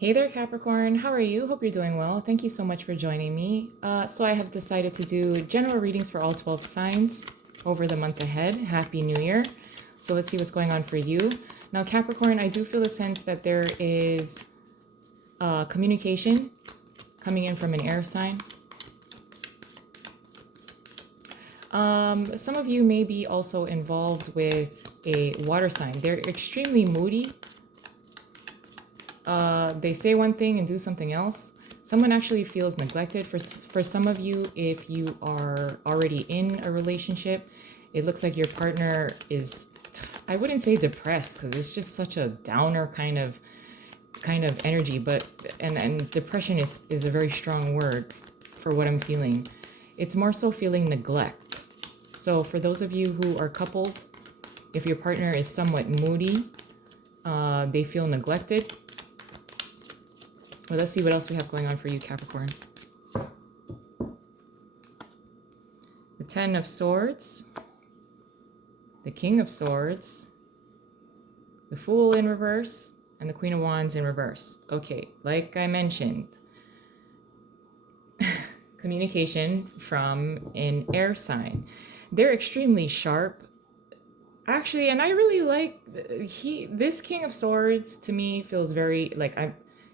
Hey there, Capricorn. How are you? Hope you're doing well. Thank you so much for joining me. So I have decided to do general readings for all 12 signs over the month ahead. Happy New Year. So let's see what's going on for you. Now, Capricorn, I do feel a sense that there is communication coming in from an air sign. Some of you may be also involved with a water sign. They're extremely moody. They say one thing and do something else. Someone actually feels neglected. For some of you, if you are already in a relationship, it looks like your partner is, I wouldn't say depressed because it's just such a downer kind of energy, but and depression is a very strong word for what I'm feeling. It's more so feeling neglect. So for those of you who are coupled, if your partner is somewhat moody, they feel neglected. Well, let's see what else we have going on for you, Capricorn. The Ten of Swords, the King of Swords, the Fool in reverse, and the Queen of Wands in reverse. Okay, like I mentioned, communication from an air sign. They're extremely sharp. Actually, and I really like this King of Swords to me feels very like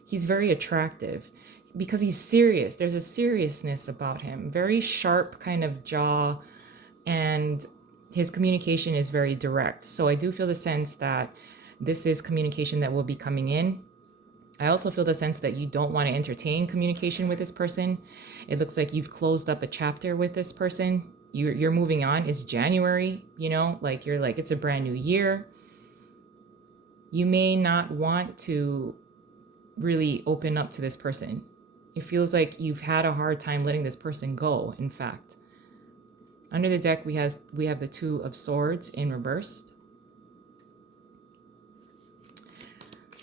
he's very attractive because he's serious. There's a seriousness about him, very sharp kind of jaw, and his communication is very direct. So I do feel the sense that this is communication that will be coming in. I also feel the sense that you don't want to entertain communication with this person. It looks like you've closed up a chapter with this person. You're moving on. It's January, you know, like you're like, it's a brand new year. You may not want to really open up to this person. It feels like you've had a hard time letting this person go, in fact. Under the deck, we have the Two of Swords in reverse.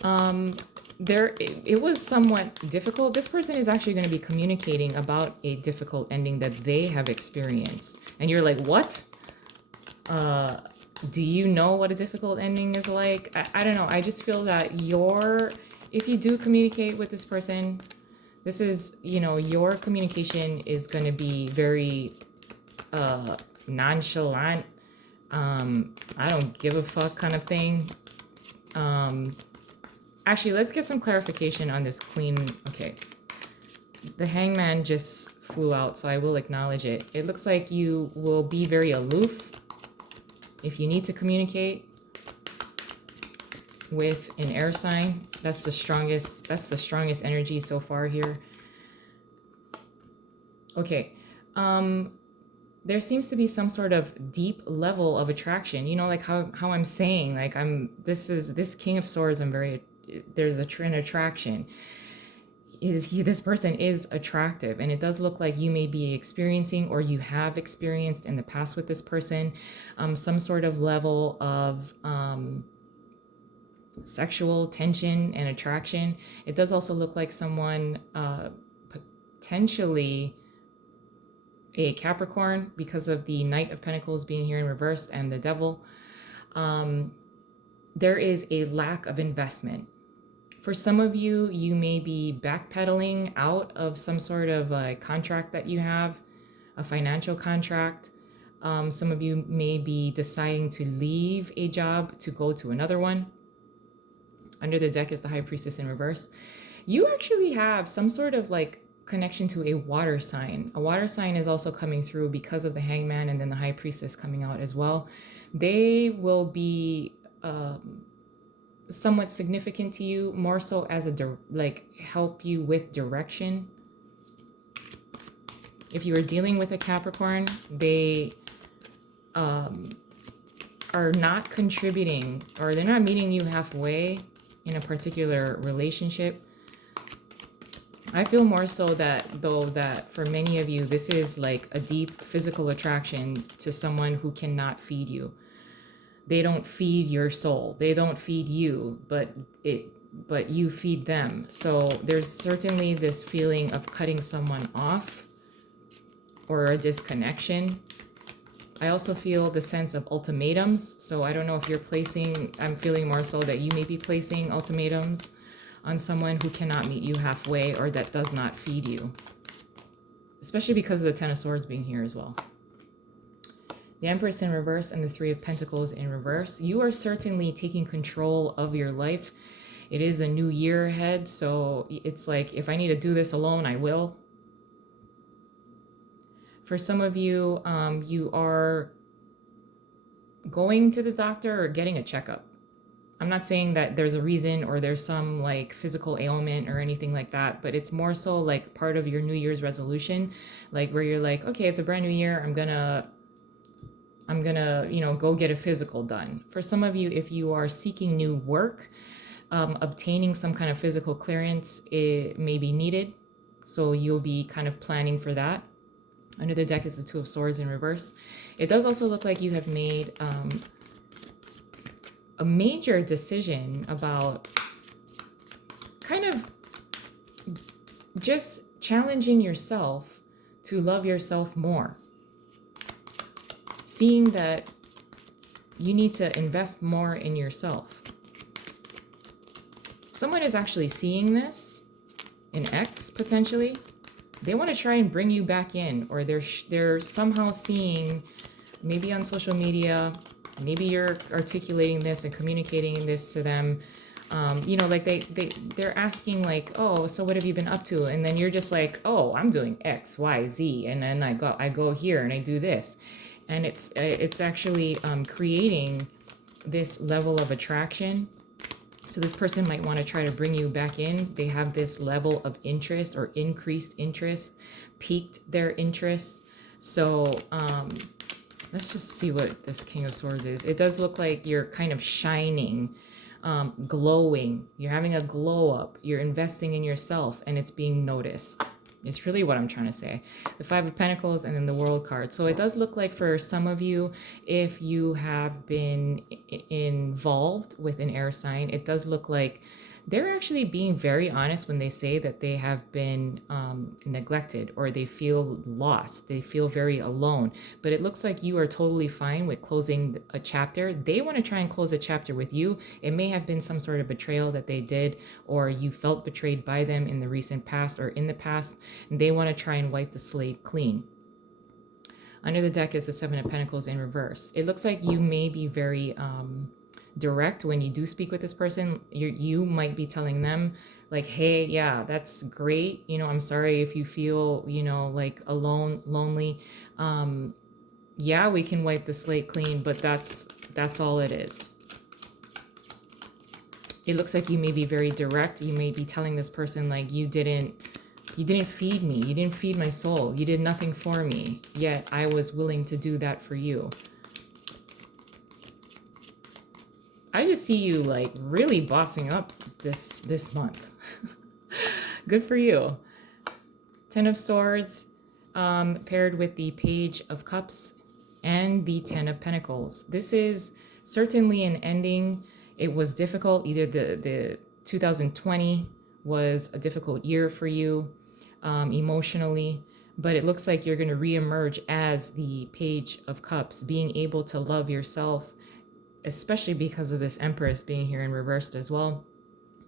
It was somewhat difficult. This person is actually going to be communicating about a difficult ending that they have experienced. And you're like, what? Do you know what a difficult ending is like? I don't know. I just feel that if you do communicate with this person, this is, your communication is going to be very nonchalant. I don't give a fuck kind of thing. Actually, let's get some clarification on this Queen. Okay. The Hangman just flew out, so I will acknowledge it. It looks like you will be very aloof if you need to communicate with an air sign. That's the strongest energy so far here. Okay. There seems to be some sort of deep level of attraction. Like how I'm saying, like this King of Swords, there's an attraction. This person is attractive, and it does look like you may be experiencing, or you have experienced in the past with this person, some sort of level of sexual tension and attraction. It does also look like someone potentially a Capricorn, because of the Knight of Pentacles being here in reverse and the Devil. There is a lack of investment. For some of you, you may be backpedaling out of some sort of a contract that you have, a financial contract. Some of you may be deciding to leave a job to go to another one. Under the deck is the High Priestess in reverse. You actually have some sort of connection to a water sign. A water sign is also coming through because of the Hangman and then the High Priestess coming out as well. They will be somewhat significant to you, more so as help you with direction. If you are dealing with a Capricorn, they are not contributing, or they're not meeting you halfway in a particular relationship. I feel more so that for many of you, this is like a deep physical attraction to someone who cannot feed you. They don't feed your soul. They don't feed you, but you feed them. So there's certainly this feeling of cutting someone off or a disconnection. I also feel the sense of ultimatums. So I don't know if you're I'm feeling more so that you may be placing ultimatums on someone who cannot meet you halfway or that does not feed you. Especially because of the Ten of Swords being here as well. The Empress in reverse and the Three of Pentacles in reverse. You are certainly taking control of your life. It is a new year ahead, so it's like, if I need to do this alone, I will. For some of you, you are going to the doctor or getting a checkup. I'm not saying that there's a reason or there's some like physical ailment or anything like that, but it's more so like part of your New Year's resolution, like where you're like, okay, it's a brand new year. I'm gonna, you know, go get a physical done. For some of you, if you are seeking new work, obtaining some kind of physical clearance, it may be needed. So you'll be kind of planning for that. Under the deck is the Two of Swords in reverse. It does also look like you have made a major decision about kind of just challenging yourself to love yourself more. Seeing that you need to invest more in yourself. Someone is actually seeing this, an ex potentially. They want to try and bring you back in, or they're somehow seeing, maybe on social media, maybe you're articulating this and communicating this to them. You know, like they're asking like, oh, so what have you been up to? And then you're just like, oh, I'm doing X, Y, Z, and then I go here and I do this, and it's actually creating this level of attraction. So this person might want to try to bring you back in. They have this level of interest or increased interest, piqued their interest. So let's just see what this King of Swords is. It does look like you're kind of shining, glowing. You're having a glow up. You're investing in yourself and it's being noticed. It's really what I'm trying to say. The Five of Pentacles and then the World card. So it does look like for some of you, if you have been involved with an air sign, it does look like they're actually being very honest when they say that they have been neglected or they feel lost. They feel very alone. But it looks like you are totally fine with closing a chapter. They want to try and close a chapter with you. It may have been some sort of betrayal that they did, or you felt betrayed by them in the recent past or in the past. And they want to try and wipe the slate clean. Under the deck is the Seven of Pentacles in reverse. It looks like you may be very direct when you do speak with this person. You might be telling them like, hey, yeah, that's great. You know, I'm sorry if you feel, you know, like alone, lonely. Yeah, we can wipe the slate clean, but that's all it is. It looks like you may be very direct. You may be telling this person like, you didn't feed me. You didn't feed my soul. You did nothing for me. Yet I was willing to do that for you. I just see you like really bossing up this month. Good for you. Ten of Swords paired with the Page of Cups and the Ten of Pentacles. This is certainly an ending. It was difficult. Either the 2020 was a difficult year for you emotionally, but it looks like you're going to reemerge as the Page of Cups, being able to love yourself, especially because of this Empress being here in reversed as well.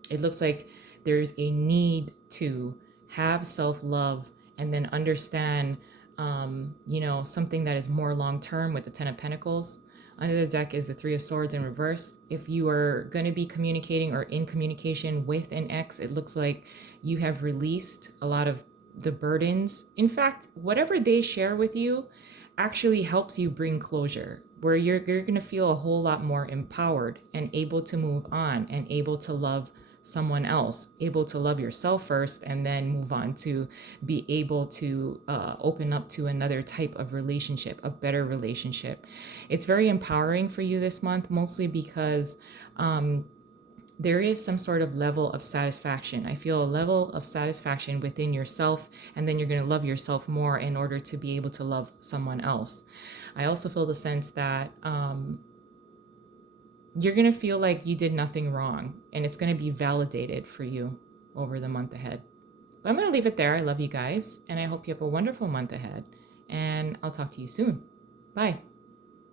It looks like there's a need to have self-love and then understand, you know, something that is more long-term with the Ten of Pentacles. Under the deck is the Three of Swords in reverse. If you are going to be communicating or in communication with an ex, it looks like you have released a lot of the burdens. In fact, whatever they share with you actually helps you bring closure, where you're going to feel a whole lot more empowered and able to move on and able to love someone else, able to love yourself first and then move on to be able to open up to another type of relationship, a better relationship. It's very empowering for you this month, mostly because there is some sort of level of satisfaction. I feel a level of satisfaction within yourself, and then you're going to love yourself more in order to be able to love someone else. I also feel the sense that you're going to feel like you did nothing wrong, and it's going to be validated for you over the month ahead. But I'm going to leave it there. I love you guys, and I hope you have a wonderful month ahead, and I'll talk to you soon. Bye.